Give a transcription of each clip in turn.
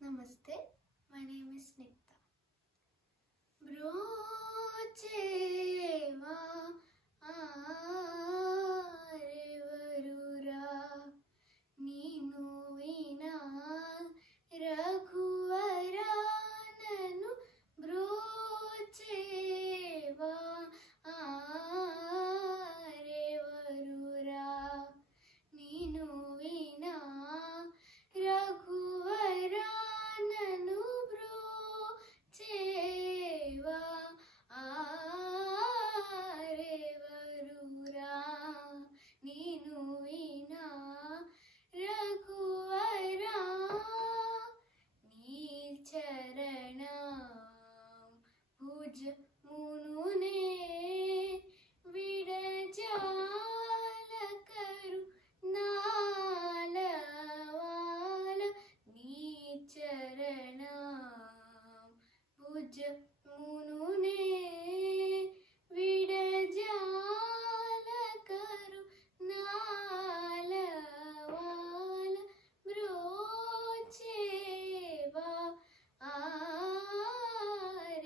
Namaste, my name is Nikta. Brocheva arevarura neenu vina raghuvara nanu brocheva arevarura neenu vina raghuvara nanu brocheva arevarura neenu vina raghuvara నీ చరణం భుజ మునునే విడజాలకరు నాలవాల నీ చరణం భుజ మునునే విడజాలకరు నాలవాల బ్రోచేవా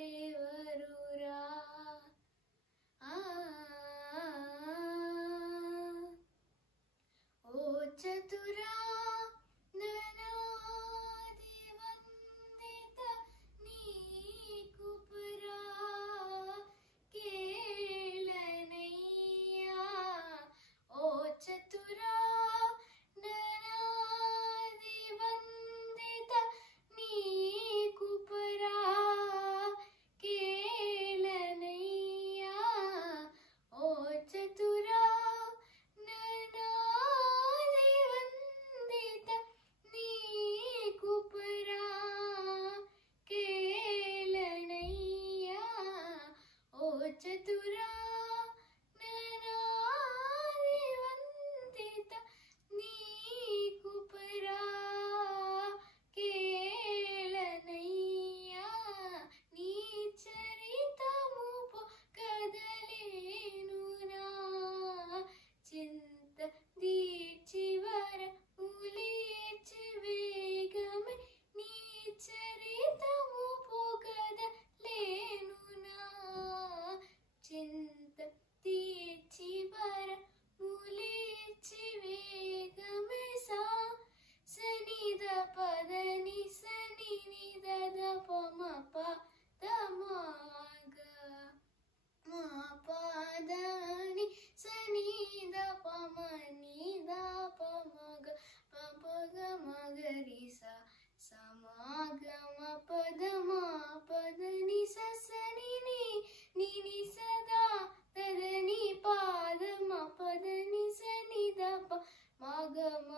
ఆరెవరురా ఓ చతురా ననాది వందిత నీకు పురా కేళనయ్యా ఓ చతురా ననాది వందిత నీకు పురా కేళనయ్యా ఓ చతురా ననాది వందిత నీకు పురా కేళనయ్యా ఓ చతురా ననాది వందిత నీకు పురా కేళనయ్యా నీ చరితము కదలేనునా చింత దీచివర ఉలేచి వేగమే నీ చరితము పొగదలేనునా చింత దీచివర ఉలేచి వేగమే సా సనిద పదని సని నిద పమప తమాగ మా పాదని సనిద పమనిద పమగ పపగ మగరిస సమాగమ పదమా పదని ససని నిని సదా తదని పాదమ పదని సనిద ప మగమ